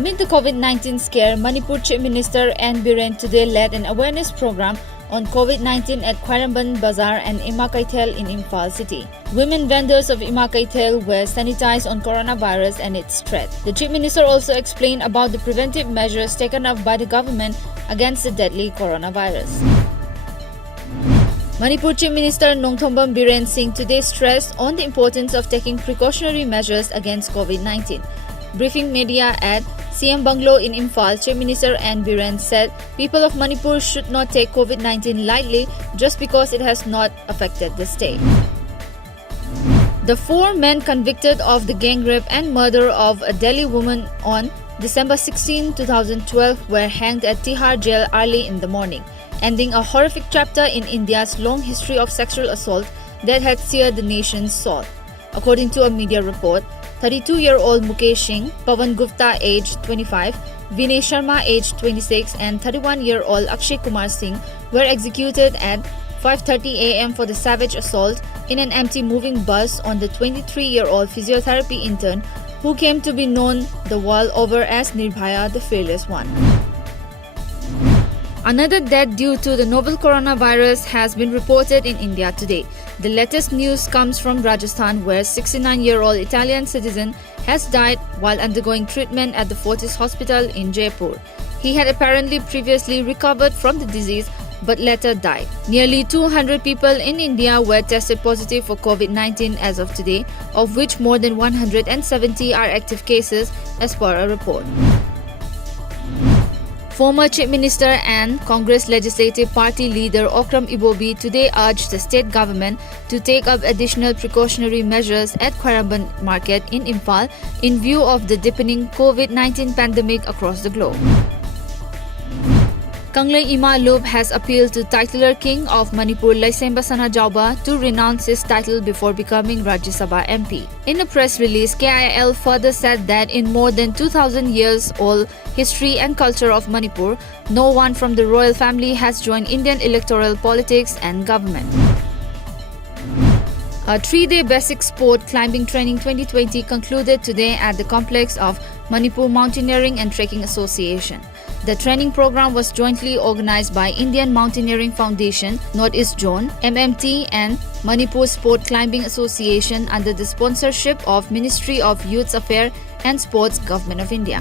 Amid the COVID-19 scare, Manipur Chief Minister N. Biren today led an awareness program on COVID-19 at Khairamban Bazaar and Ima Kaithel in Imphal city. Women vendors of Ima Kaithel were sanitized on coronavirus and its threat. The Chief Minister also explained about the preventive measures taken up by the government against the deadly coronavirus. Manipur Chief Minister Nongthombam Biren Singh today stressed on the importance of taking precautionary measures against COVID-19. Briefing media at CM Bungalow in Imphal, Chief Minister N. Biren said people of Manipur should not take COVID-19 lightly just because it has not affected the state. The 4 men convicted of the gang rape and murder of a Delhi woman on December 16, 2012 were hanged at Tihar jail early in the morning, ending a horrific chapter in India's long history of sexual assault that had seared the nation's soul. According to a media report, 32-year-old Mukesh Singh, Pawan Gupta aged 25, Vinay Sharma aged 26 and 31-year-old Akshay Kumar Singh were executed at 5:30 a.m. for the savage assault in an empty moving bus on the 23-year-old physiotherapy intern who came to be known the world over as Nirbhaya, the Fearless One. Another death due to the novel coronavirus has been reported in India today. The latest news comes from Rajasthan, where 69-year-old Italian citizen has died while undergoing treatment at the Fortis Hospital in Jaipur. He had apparently previously recovered from the disease but later died. Nearly 200 people in India were tested positive for COVID-19 as of today, of which more than 170 are active cases as per a report. Former Chief Minister and Congress Legislative Party leader Okram Ibobi today urged the state government to take up additional precautionary measures at Khairamban Market in Imphal in view of the deepening COVID-19 pandemic across the globe. Kanglei Ima Loop has appealed to titular King of Manipur Laisemba Sanajauba to renounce his title before becoming Rajya Sabha MP. In a press release, KIL further said that in more than 2,000 years old history and culture of Manipur, no one from the royal family has joined Indian electoral politics and government. A 3-day basic sport climbing training 2020 concluded today at the complex of Manipur Mountaineering and Trekking Association. The training program was jointly organized by Indian Mountaineering Foundation, Northeast Zone, MMT and Manipur Sport Climbing Association under the sponsorship of Ministry of Youth Affairs and Sports, Government of India.